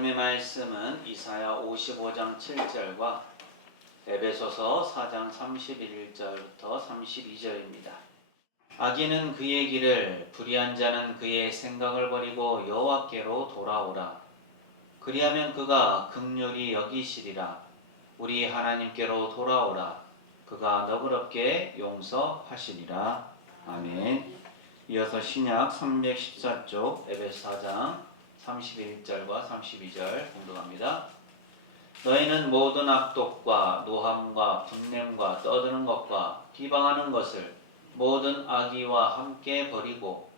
하나님의 말씀은 이사야 55장 7절과 에베소서 4장 31절부터 32절입니다. 악인은 그의 길을, 불의한 자는 그의 생각을 버리고 여호와께로 돌아오라. 그리하면 그가 긍휼히 여기시리라. 우리 하나님께로 돌아오라. 그가 너그럽게 용서하시리라. 아멘. 이어서 신약 314쪽 에베소 4장 31절과 32절 공독합니다. 너희는 모든 악독과 노함과 분냄과 떠드는 것과 비방하는 것을 모든 악의와 함께 버리고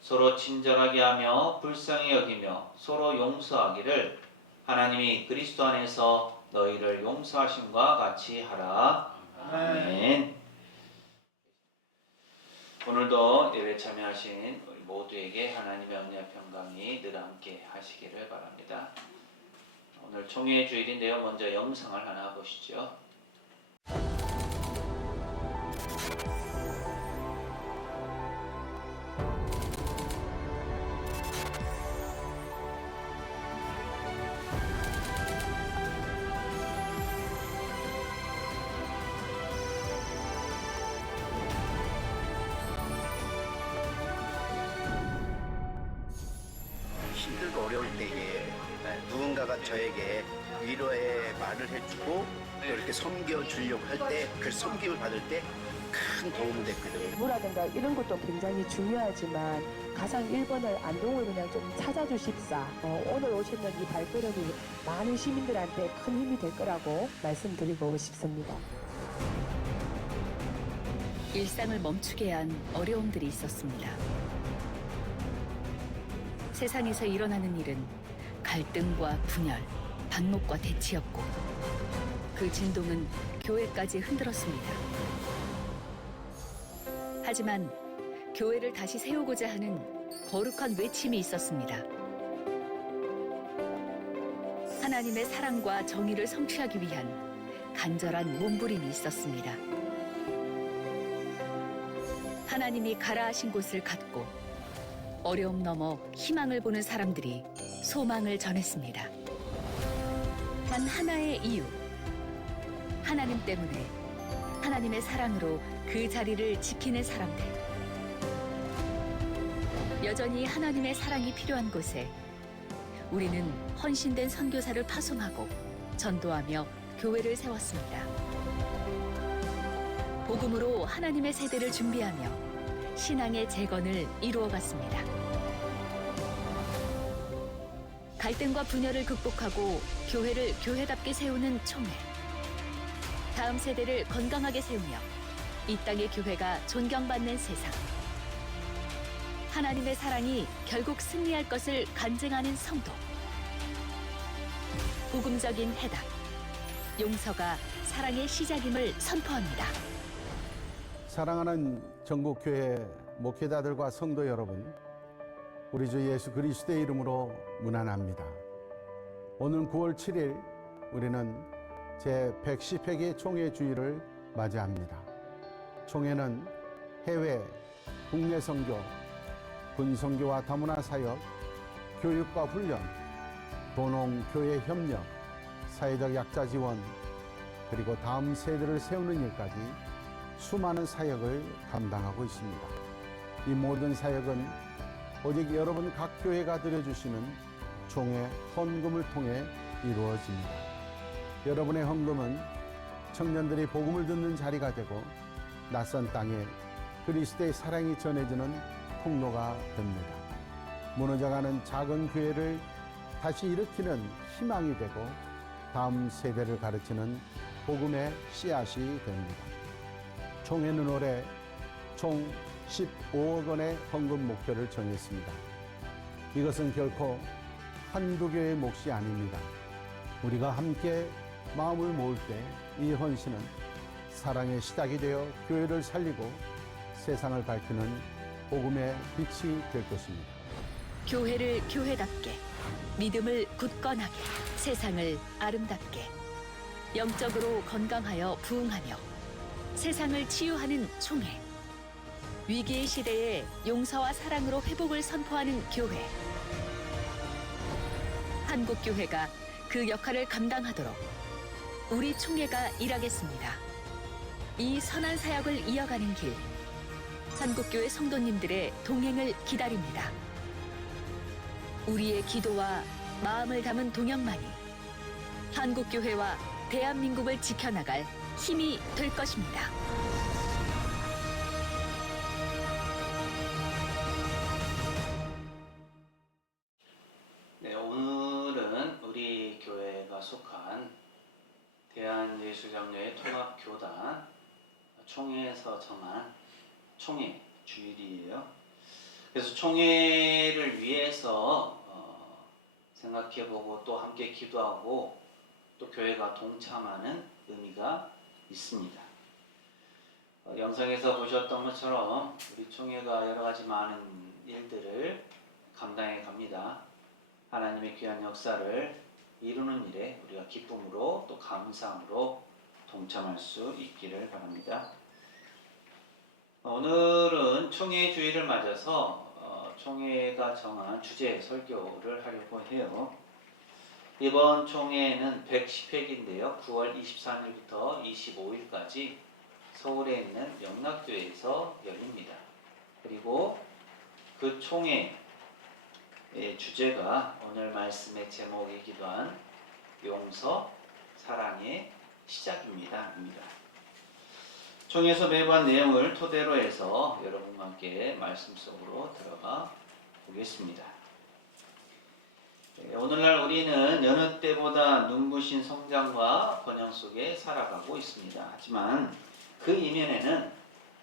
서로 친절하게 하며 불쌍히 여기며 서로 용서하기를 하나님이 그리스도 안에서 너희를 용서하심과 같이 하라. 아멘. 오늘도 예배 참여하신 우리 모두에게 하나님의 은혜와 평강이 늘 함께 하시기를 바랍니다. 오늘 총회 주일인데요. 먼저 영상을 하나 보시죠. 힘들고 어려울 때에 누군가가 저에게 위로의 말을 해주고 또 이렇게 섬겨주려고 할 때 그 섬김을 받을 때 큰 도움이 됐거든요. 뭐라든가 이런 것도 굉장히 중요하지만 가장 1번을 안동을 그냥 좀 찾아주십사. 오늘 오시는 이 발걸음이 많은 시민들한테 큰 힘이 될 거라고 말씀드리고 싶습니다. 일상을 멈추게 한 어려움들이 있었습니다. 세상에서 일어나는 일은 갈등과 분열, 반목과 대치였고 그 진동은 교회까지 흔들었습니다. 하지만 교회를 다시 세우고자 하는 거룩한 외침이 있었습니다. 하나님의 사랑과 정의를 성취하기 위한 간절한 몸부림이 있었습니다. 하나님이 가라 하신 곳을 갖고 어려움 넘어 희망을 보는 사람들이 소망을 전했습니다. 단 하나의 이유. 하나님 때문에, 하나님의 사랑으로 그 자리를 지키는 사람들. 여전히 하나님의 사랑이 필요한 곳에 우리는 헌신된 선교사를 파송하고 전도하며 교회를 세웠습니다. 복음으로 하나님의 세대를 준비하며 신앙의 재건을 이루어갔습니다. 갈등과 분열을 극복하고 교회를 교회답게 세우는 총회. 다음 세대를 건강하게 세우며 이 땅의 교회가 존경받는 세상. 하나님의 사랑이 결국 승리할 것을 간증하는 성도. 복음적인 해답. 용서가 사랑의 시작임을 선포합니다. 사랑하는 전국교회 목회자들과 성도 여러분, 우리 주 예수 그리스도의 이름으로 문안합니다. 오늘 9월 7일 우리는 제110회기 총회 주일을 맞이합니다. 총회는 해외, 국내 선교, 군선교와 다문화 사역, 교육과 훈련, 도농교회 협력, 사회적 약자 지원, 그리고 다음 세대를 세우는 일까지 수많은 사역을 감당하고 있습니다. 이 모든 사역은 오직 여러분 각 교회가 드려주시는 총회 헌금을 통해 이루어집니다. 여러분의 헌금은 청년들이 복음을 듣는 자리가 되고 낯선 땅에 그리스도의 사랑이 전해지는 통로가 됩니다. 무너져가는 작은 교회를 다시 일으키는 희망이 되고 다음 세대를 가르치는 복음의 씨앗이 됩니다. 총회는 올해 총 15억 원의 헌금 목표를 정했습니다. 이것은 결코 한두 교회의 몫이 아닙니다. 우리가 함께 마음을 모을 때 이 헌신은 사랑의 시작이 되어 교회를 살리고 세상을 밝히는 복음의 빛이 될 것입니다. 교회를 교회답게, 믿음을 굳건하게, 세상을 아름답게, 영적으로 건강하여 부흥하며 세상을 치유하는 총회. 위기의 시대에 용서와 사랑으로 회복을 선포하는 교회. 한국교회가 그 역할을 감당하도록 우리 총회가 일하겠습니다. 이 선한 사역을 이어가는 길, 한국교회 성도님들의 동행을 기다립니다. 우리의 기도와 마음을 담은 동역만이 한국교회와 대한민국을 지켜나갈 힘이 될 것입니다. 네, 오늘은 우리 교회가 속한 대한예수장로회 통합교단 총회에서 정한 총회 주일이에요. 그래서 총회를 위해서 생각해보고 또 함께 기도하고 또 교회가 동참하는 의미가 있습니다. 영상에서 보셨던 것처럼 우리 총회가 여러 가지 많은 일들을 감당해 갑니다. 하나님의 귀한 역사를 이루는 일에 우리가 기쁨으로 또 감사함으로 동참할 수 있기를 바랍니다. 오늘은 총회 주일을 맞아서 총회가 정한 주제 설교를 하려고 해요. 이번 총회는 110회인데요. 9월 23일부터 25일까지 서울에 있는 영락교회에서 열립니다. 그리고 그 총회의 주제가 오늘 말씀의 제목이기도 한 용서, 사랑의 시작입니다. 총회에서 매번 내용을 토대로 해서 여러분과 함께 말씀 속으로 들어가 보겠습니다. 오늘날 우리는 여느 때보다 눈부신 성장과 번영 속에 살아가고 있습니다. 하지만 그 이면에는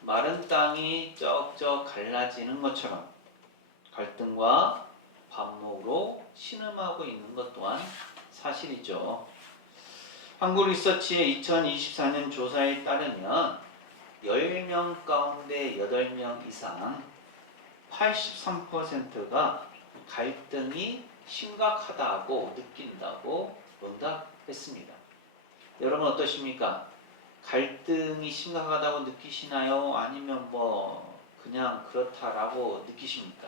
마른 땅이 쩍쩍 갈라지는 것처럼 갈등과 반목으로 신음하고 있는 것 또한 사실이죠. 한국리서치의 2024년 조사에 따르면 10명 가운데 8명 이상 83%가 갈등이 심각하다고 느낀다고 응답했습니다. 여러분 어떠십니까? 갈등이 심각하다고 느끼시나요? 아니면 그냥 그렇다라고 느끼십니까?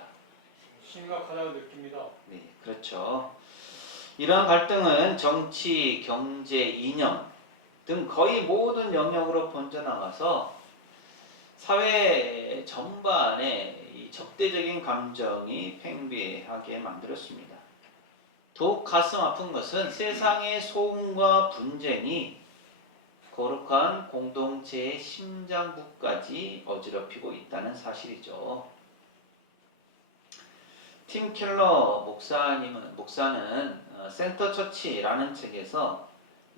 심각하다고 느낍니다. 네, 그렇죠. 이러한 갈등은 정치, 경제, 이념 등 거의 모든 영역으로 번져나가서 사회 전반에 이 적대적인 감정이 팽배하게 만들었습니다. 더욱 가슴 아픈 것은 세상의 소음과 분쟁이 거룩한 공동체의 심장부까지 어지럽히고 있다는 사실이죠. 팀 켈러 목사는 센터 처치라는 책에서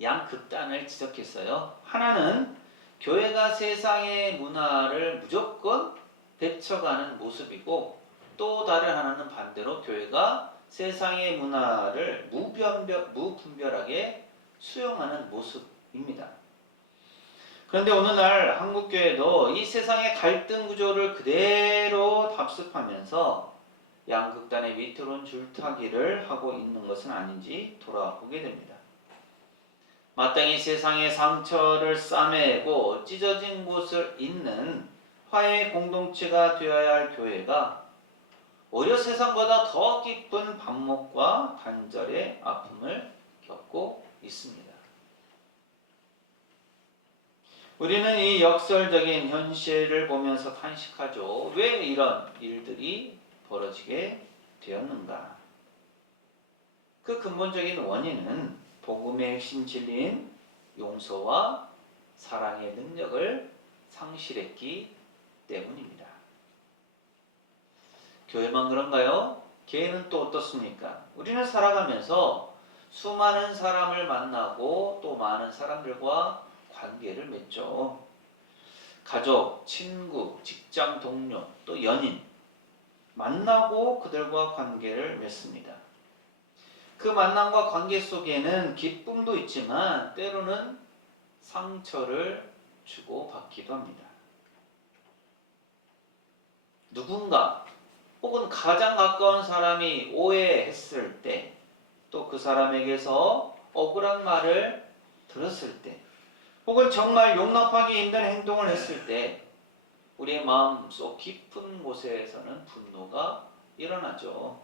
양극단을 지적했어요. 하나는 교회가 세상의 문화를 무조건 배쳐가는 모습이고, 또 다른 하나는 반대로 교회가 세상의 문화를 무분별하게 수용하는 모습입니다. 그런데 오늘날 한국교회도 이 세상의 갈등 구조를 그대로 답습하면서 양극단의 위태로운 줄타기를 하고 있는 것은 아닌지 돌아보게 됩니다. 마땅히 세상의 상처를 싸매고 찢어진 곳을 잇는 화해의 공동체가 되어야 할 교회가 오히려 세상보다 더 깊은 반목과 단절의 아픔을 겪고 있습니다. 우리는 이 역설적인 현실을 보면서 탄식하죠. 왜 이런 일들이 벌어지게 되었는가? 그 근본적인 원인은 복음의 핵심 진리인 용서와 사랑의 능력을 상실했기 때문입니다. 교회만 그런가요? 교회는 또 어떻습니까? 우리는 살아가면서 수많은 사람을 만나고 또 많은 사람들과 관계를 맺죠. 가족, 친구, 직장 동료, 또 연인 만나고 그들과 관계를 맺습니다. 그 만남과 관계 속에는 기쁨도 있지만 때로는 상처를 주고받기도 합니다. 누군가 혹은 가장 가까운 사람이 오해했을 때, 또 그 사람에게서 억울한 말을 들었을 때, 혹은 정말 용납하기 힘든 행동을 했을 때 우리의 마음속 깊은 곳에서는 분노가 일어나죠.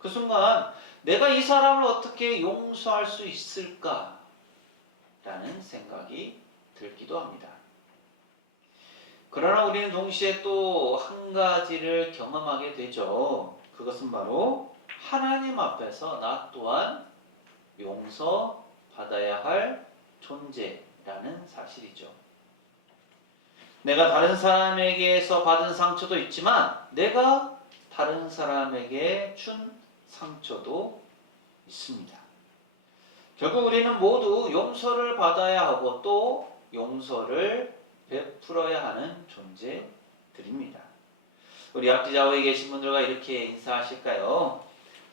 그 순간 내가 이 사람을 어떻게 용서할 수 있을까? 라는 생각이 들기도 합니다. 그러나 우리는 동시에 또 한 가지를 경험하게 되죠. 그것은 바로 하나님 앞에서 나 또한 용서받아야 할 존재라는 사실이죠. 내가 다른 사람에게서 받은 상처도 있지만 내가 다른 사람에게 준 상처도 있습니다. 결국 우리는 모두 용서를 받아야 하고 또 용서를 베풀어야 하는 존재들입니다. 우리 앞뒤 좌우에 계신 분들과 이렇게 인사하실까요?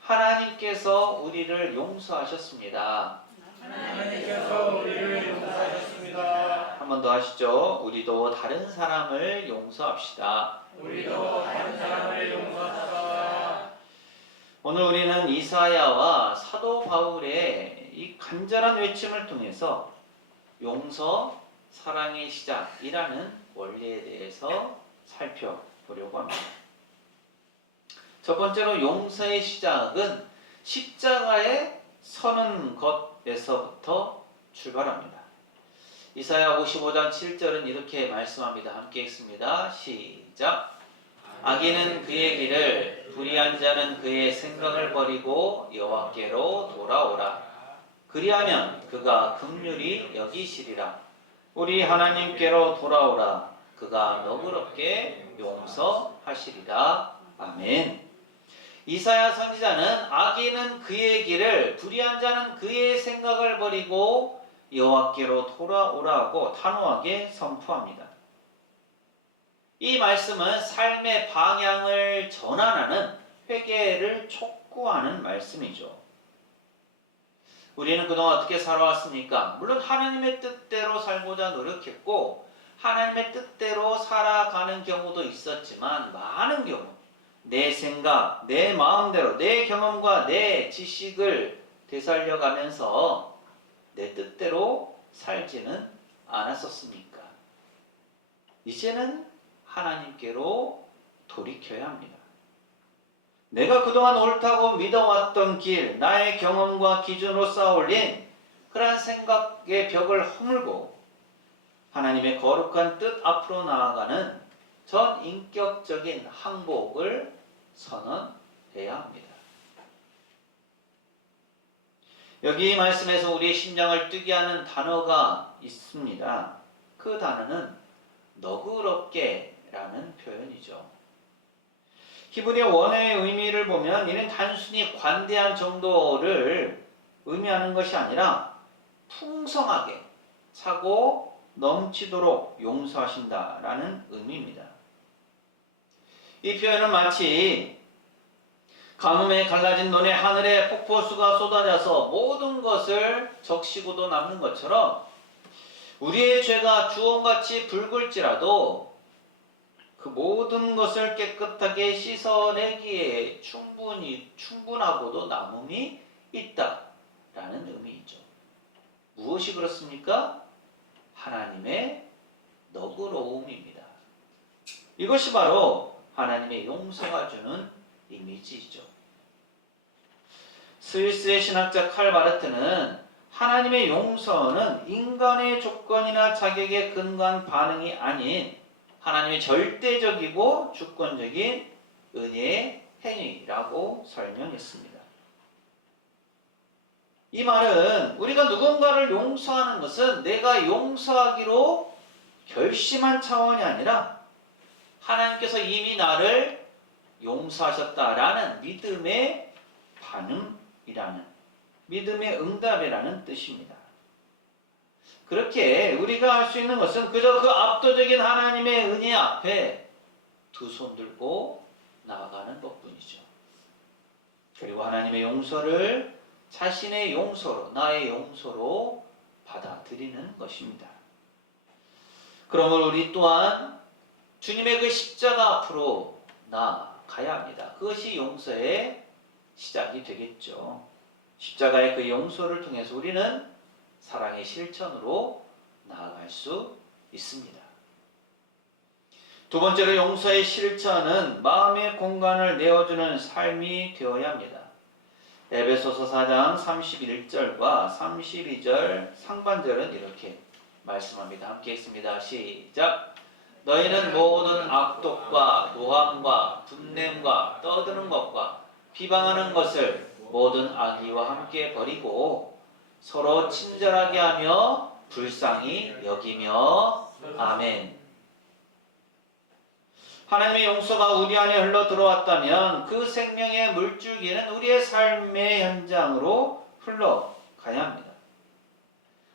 하나님께서 우리를 용서하셨습니다. 하나님께서 우리를 용서하셨습니다. 한 번 더 하시죠. 우리도 다른 사람을 용서합시다. 우리도 다른 사람을 용서합시다. 오늘 우리는 이사야와 사도 바울의 이 간절한 외침을 통해서 용서, 사랑의 시작이라는 원리에 대해서 살펴보려고 합니다. 첫 번째로 용서의 시작은 십자가에 서는 것에서부터 출발합니다. 이사야 55장 7절은 이렇게 말씀합니다. 함께 읽습니다. 시작. 악인은 그의 길을, 불의한 자는 그의 생각을 버리고 여호와께로 돌아오라. 그리하면 그가 긍휼히 여기시리라. 우리 하나님께로 돌아오라. 그가 너그럽게 용서하시리라. 아멘. 이사야 선지자는 악인은 그의 길을, 불의한 자는 그의 생각을 버리고 여호와께로 돌아오라고 단호하게 선포합니다. 이 말씀은 삶의 방향을 전환하는 회개를 촉구하는 말씀이죠. 우리는 그동안 어떻게 살아왔습니까? 물론 하나님의 뜻대로 살고자 노력했고 하나님의 뜻대로 살아가는 경우도 있었지만 많은 경우 내 생각, 내 마음대로, 내 경험과 내 지식을 되살려가면서 내 뜻대로 살지는 않았었습니까? 이제는 하나님께로 돌이켜야 합니다. 내가 그동안 옳다고 믿어왔던 길, 나의 경험과 기준으로 쌓아올린 그러한 생각의 벽을 허물고 하나님의 거룩한 뜻 앞으로 나아가는 전 인격적인 항복을 선언해야 합니다. 여기 이 말씀에서 우리의 심장을 뛰게 하는 단어가 있습니다. 그 단어는 너그럽게라는 표현이죠. 히브리어 원어의 의미를 보면 이는 단순히 관대한 정도를 의미하는 것이 아니라 풍성하게 차고 넘치도록 용서하신다라는 의미입니다. 이 표현은 마치 가뭄에 갈라진 논에 하늘에 폭포수가 쏟아져서 모든 것을 적시고도 남는 것처럼 우리의 죄가 주홍같이 붉을지라도 그 모든 것을 깨끗하게 씻어내기에 충분하고도 남음이 있다라는 의미이죠. 무엇이 그렇습니까? 하나님의 너그러움입니다. 이것이 바로 하나님의 용서가 주는 이미지이죠. 스위스의 신학자 칼 바르트는 하나님의 용서는 인간의 조건이나 자격에 근거한 반응이 아닌 하나님의 절대적이고 주권적인 은혜의 행위라고 설명했습니다. 이 말은 우리가 누군가를 용서하는 것은 내가 용서하기로 결심한 차원이 아니라 하나님께서 이미 나를 용서하셨다라는 믿음의 반응이라는, 믿음의 응답이라는 뜻입니다. 그렇게 우리가 할 수 있는 것은 그저 그 압도적인 하나님의 은혜 앞에 두 손 들고 나아가는 것뿐이죠. 그리고 하나님의 용서를 자신의 용서로, 나의 용서로 받아들이는 것입니다. 그러므로 우리 또한 주님의 그 십자가 앞으로 나아가야 합니다. 그것이 용서의 시작이 되겠죠. 십자가의 그 용서를 통해서 우리는 사랑의 실천으로 나아갈 수 있습니다. 두 번째로 용서의 실천은 마음의 공간을 내어주는 삶이 되어야 합니다. 에베소서 4장 31절과 32절 상반절은 이렇게 말씀합니다. 함께 읽습니다. 시작. 너희는 모든 악독과 노함과 분냄과 떠드는 것과 비방하는 것을 모든 악의와 함께 버리고 서로 친절하게 하며 불쌍히 여기며 아멘. 하나님의 용서가 우리 안에 흘러 들어왔다면 그 생명의 물줄기는 우리의 삶의 현장으로 흘러가야 합니다.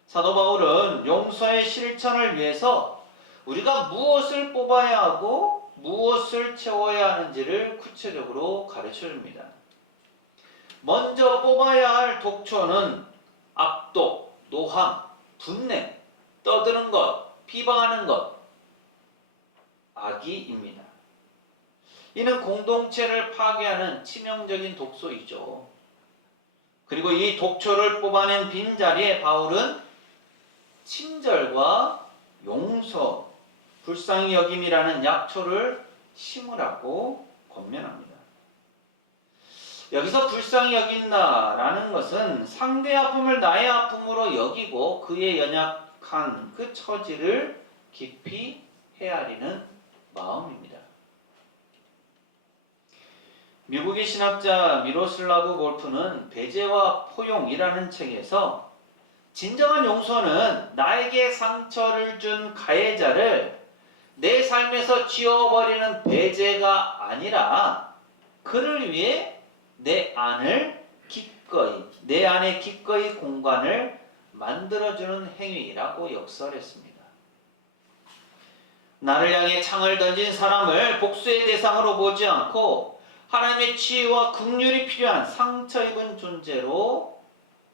사도 바울은 용서의 실천을 위해서 우리가 무엇을 뽑아야 하고 무엇을 채워야 하는지를 구체적으로 가르쳐 줍니다. 먼저 뽑아야 할 독초는 악독, 노함, 분냄, 떠드는 것, 비방하는 것, 악의입니다. 이는 공동체를 파괴하는 치명적인 독소이죠. 그리고 이 독초를 뽑아낸 빈자리에 바울은 친절과 용서, 불쌍히 여김이라는 약초를 심으라고 권면합니다. 여기서 불쌍히 여긴다라는 것은 상대의 아픔을 나의 아픔으로 여기고 그의 연약한 그 처지를 깊이 헤아리는 마음입니다. 미국의 신학자 미로슬라브 볼프는 배제와 포용이라는 책에서 진정한 용서는 나에게 상처를 준 가해자를 내 삶에서 지워버리는 배제가 아니라 그를 위해 내 안에 기꺼이 공간을 만들어주는 행위라고 역설했습니다. 나를 향해 창을 던진 사람을 복수의 대상으로 보지 않고 하나님의 치유와 긍휼이 필요한 상처 입은 존재로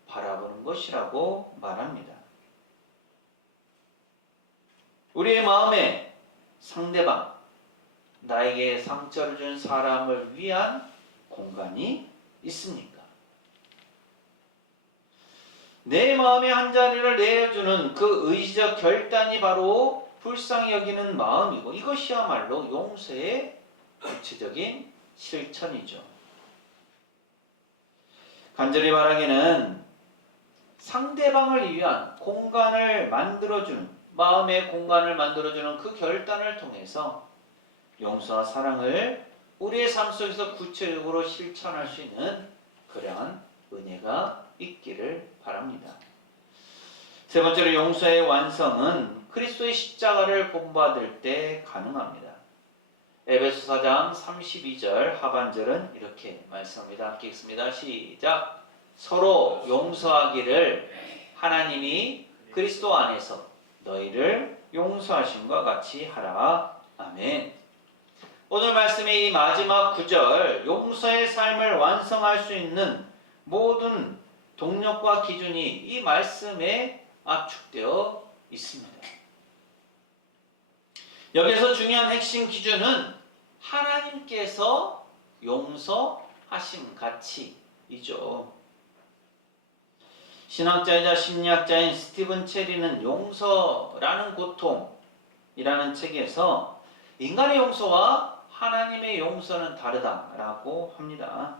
바라보는 것이라고 말합니다. 우리의 마음에 상대방, 나에게 상처를 준 사람을 위한 공간이 있습니까? 내 마음의 한자리를 내어주는 그 의지적 결단이 바로 불쌍히 여기는 마음이고 이것이야말로 용서의 구체적인 실천이죠. 간절히 바라기는 상대방을 위한 공간을 만들어주는, 마음의 공간을 만들어주는 그 결단을 통해서 용서와 사랑을 우리의 삶 속에서 구체적으로 실천할 수 있는 그러한 은혜가 있기를 바랍니다. 세 번째로 용서의 완성은 그리스도의 십자가를 본받을 때 가능합니다. 에베소 4장 32절 하반절은 이렇게 말씀합니다. 함께 읽습니다. 시작. 서로 용서하기를 하나님이 그리스도 안에서 너희를 용서하심과 같이 하라. 아멘. 오늘 말씀의 이 마지막 구절, 용서의 삶을 완성할 수 있는 모든 동력과 기준이 이 말씀에 압축되어 있습니다. 여기서 중요한 핵심 기준은 하나님께서 용서하심 가치이죠. 신학자이자 심리학자인 스티븐 체리는 용서라는 고통이라는 책에서 인간의 용서와 하나님의 용서는 다르다라고 합니다.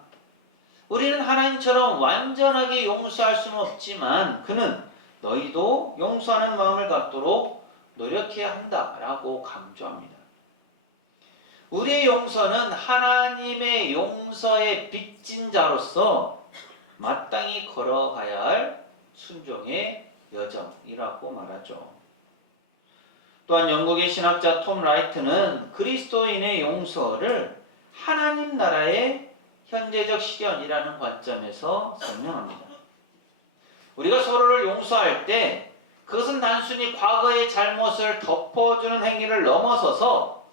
우리는 하나님처럼 완전하게 용서할 수는 없지만 그는 너희도 용서하는 마음을 갖도록 노력해야 한다라고 강조합니다. 우리의 용서는 하나님의 용서에 빚진 자로서 마땅히 걸어가야 할 순종의 여정이라고 말하죠. 또한 영국의 신학자 톰 라이트는 그리스도인의 용서를 하나님 나라의 현재적 실현이라는 관점에서 설명합니다. 우리가 서로를 용서할 때 그것은 단순히 과거의 잘못을 덮어주는 행위를 넘어서서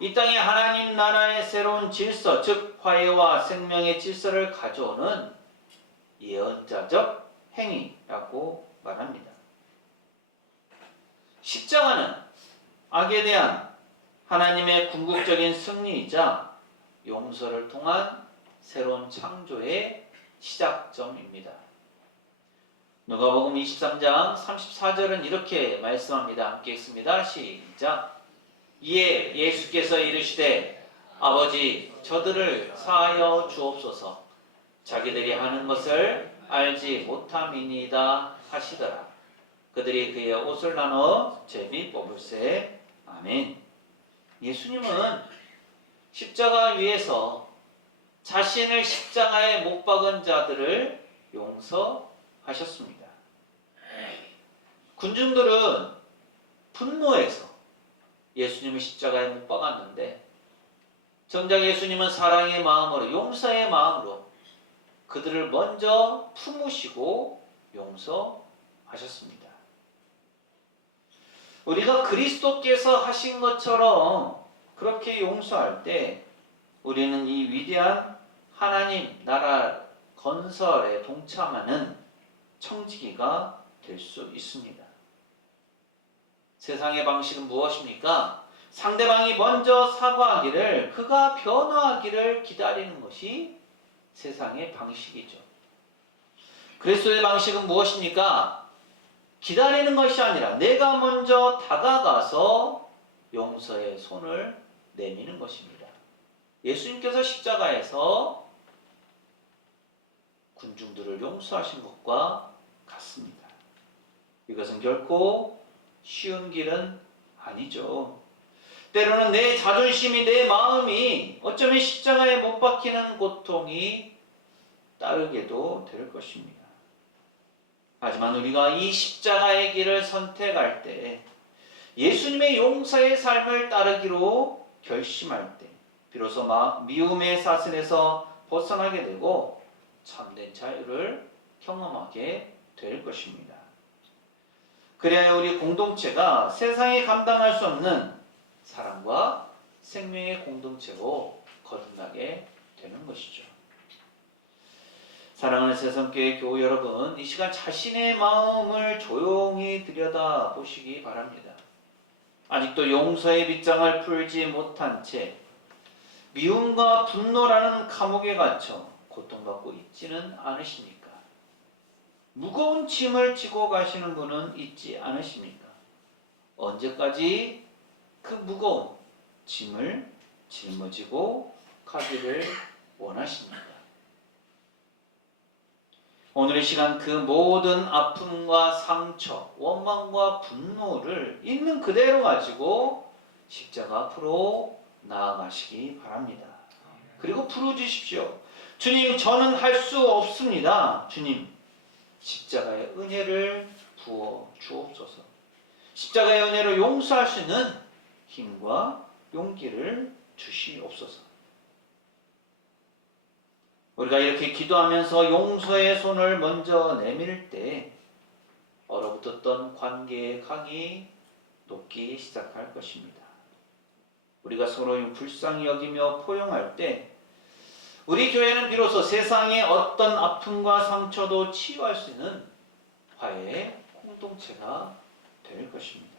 이 땅에 하나님 나라의 새로운 질서, 즉 화해와 생명의 질서를 가져오는 예언자적 행위라고 말합니다. 십자가는 악에 대한 하나님의 궁극적인 승리이자 용서를 통한 새로운 창조의 시작점입니다. 누가복음 23장 34절은 이렇게 말씀합니다. 함께 읽습니다. 시작. 이에 예수께서 이르시되 아버지 저들을 사하여 주옵소서. 자기들이 하는 것을 알지 못함이니이다 하시더라. 그들이 그의 옷을 나눠 제비 뽑을세. 아멘. 예수님은 십자가 위에서 자신을 십자가에 못 박은 자들을 용서하셨습니다. 군중들은 분노해서 예수님을 십자가에 못 박았는데 정작 예수님은 사랑의 마음으로, 용서의 마음으로 그들을 먼저 품으시고 용서하셨습니다. 우리가 그리스도께서 하신 것처럼 그렇게 용서할 때 우리는 이 위대한 하나님 나라 건설에 동참하는 청지기가 될 수 있습니다. 세상의 방식은 무엇입니까? 상대방이 먼저 사과하기를, 그가 변화하기를 기다리는 것이 세상의 방식이죠. 그리스도의 방식은 무엇입니까? 기다리는 것이 아니라 내가 먼저 다가가서 용서의 손을 내미는 것입니다. 예수님께서 십자가에서 군중들을 용서하신 것과 같습니다. 이것은 결코 쉬운 길은 아니죠. 때로는 내 자존심이, 내 마음이 어쩌면 십자가에 못 박히는 고통이 따르게도 될 것입니다. 하지만 우리가 이 십자가의 길을 선택할 때, 예수님의 용서의 삶을 따르기로 결심할 때 비로소 미움의 사슬에서 벗어나게 되고 참된 자유를 경험하게 될 것입니다. 그래야 우리 공동체가 세상에 감당할 수 없는 사랑과 생명의 공동체로 거듭나게 되는 것이죠. 사랑하는 새সম교회 교우 여러분, 이 시간 자신의 마음을 조용히 들여다보시기 바랍니다. 아직도 용서의 빗장을 풀지 못한 채 미움과 분노라는 감옥에 갇혀 고통받고 있지는 않으십니까? 무거운 짐을 지고 가시는 분은 있지 않으십니까? 언제까지 그 무거운 짐을 짊어지고 가기를 원하십니까? 오늘 이 시간 그 모든 아픔과 상처, 원망과 분노를 있는 그대로 가지고 십자가 앞으로 나아가시기 바랍니다. 그리고 부르짖으십시오. 주님, 저는 할 수 없습니다. 주님, 십자가의 은혜를 부어 주옵소서. 십자가의 은혜로 용서할 수 있는 힘과 용기를 주시옵소서. 우리가 이렇게 기도하면서 용서의 손을 먼저 내밀 때 얼어붙었던 관계의 강이 녹기 시작할 것입니다. 우리가 서로 불쌍히 여기며 포용할 때 우리 교회는 비로소 세상의 어떤 아픔과 상처도 치유할 수 있는 화해의 공동체가 될 것입니다.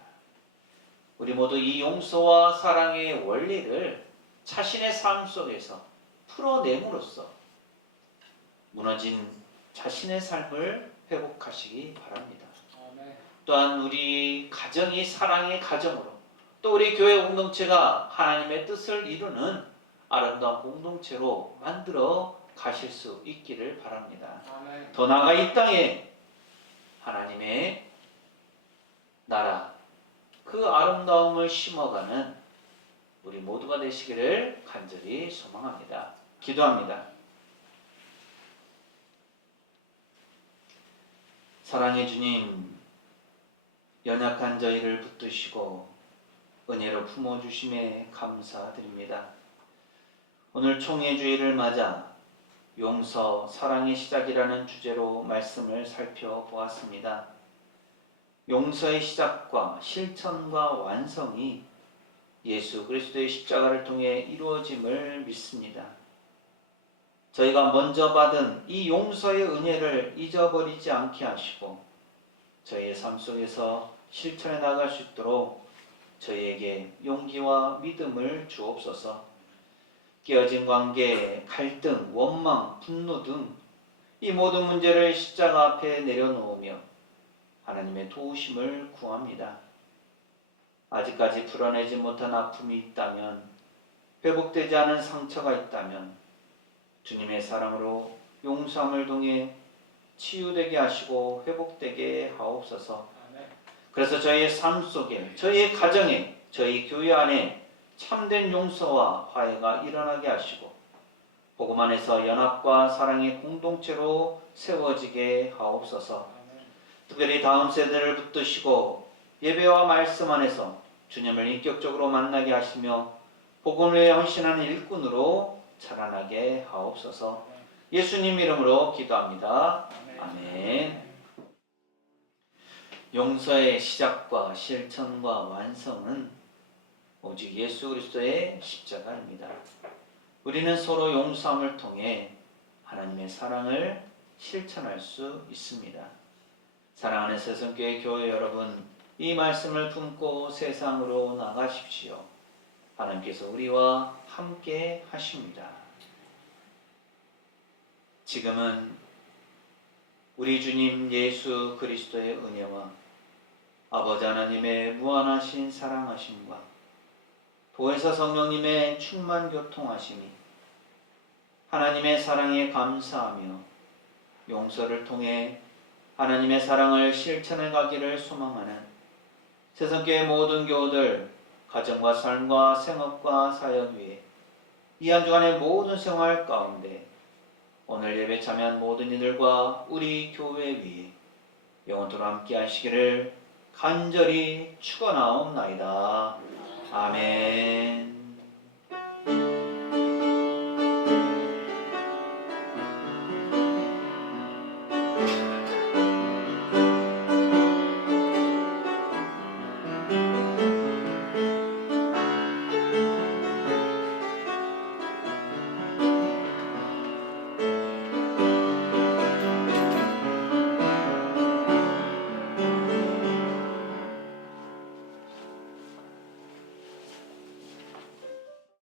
우리 모두 이 용서와 사랑의 원리를 자신의 삶 속에서 풀어냄으로써 무너진 자신의 삶을 회복하시기 바랍니다. 또한 우리 가정이 사랑의 가정으로, 또 우리 교회 공동체가 하나님의 뜻을 이루는 아름다운 공동체로 만들어 가실 수 있기를 바랍니다. 더 나아가 이 땅에 하나님의 나라, 그 아름다움을 심어가는 우리 모두가 되시기를 간절히 소망합니다. 기도합니다. 사랑의 주님, 연약한 저희를 붙드시고 은혜로 품어주심에 감사드립니다. 오늘 총회주의를 맞아 용서, 사랑의 시작이라는 주제로 말씀을 살펴보았습니다. 용서의 시작과 실천과 완성이 예수 그리스도의 십자가를 통해 이루어짐을 믿습니다. 저희가 먼저 받은 이 용서의 은혜를 잊어버리지 않게 하시고 저희의 삶 속에서 실천해 나갈 수 있도록 저희에게 용기와 믿음을 주옵소서. 깨어진 관계, 갈등, 원망, 분노 등 이 모든 문제를 십자가 앞에 내려놓으며 하나님의 도우심을 구합니다. 아직까지 풀어내지 못한 아픔이 있다면, 회복되지 않은 상처가 있다면 주님의 사랑으로 용서함을 통해 치유되게 하시고 회복되게 하옵소서. 그래서 저희의 삶 속에, 저희의 가정에, 저희 교회 안에 참된 용서와 화해가 일어나게 하시고 복음 안에서 연합과 사랑의 공동체로 세워지게 하옵소서. 특별히 다음 세대를 붙드시고 예배와 말씀 안에서 주님을 인격적으로 만나게 하시며 복음을 위해 헌신하는 일꾼으로 자라나게 하옵소서. 예수님 이름으로 기도합니다. 아멘. 용서의 시작과 실천과 완성은 오직 예수 그리스도의 십자가입니다. 우리는 서로 용서함을 통해 하나님의 사랑을 실천할 수 있습니다. 사랑하는 새성교회 교회 여러분, 이 말씀을 품고 세상으로 나가십시오. 하나님께서 우리와 함께 하십니다. 지금은 우리 주님 예수 그리스도의 은혜와 아버지 하나님의 무한하신 사랑하심과 보혜사 성령님의 충만 교통하심이 하나님의 사랑에 감사하며 용서를 통해 하나님의 사랑을 실천해 가기를 소망하는 새성교회 모든 교우들 가정과 삶과 생업과 사역 위에 이 한 주간의 모든 생활 가운데 오늘 예배 참여한 모든 이들과 우리 교회 위에 영원토록 함께 하시기를 간절히 축원하옵나이다. 아멘.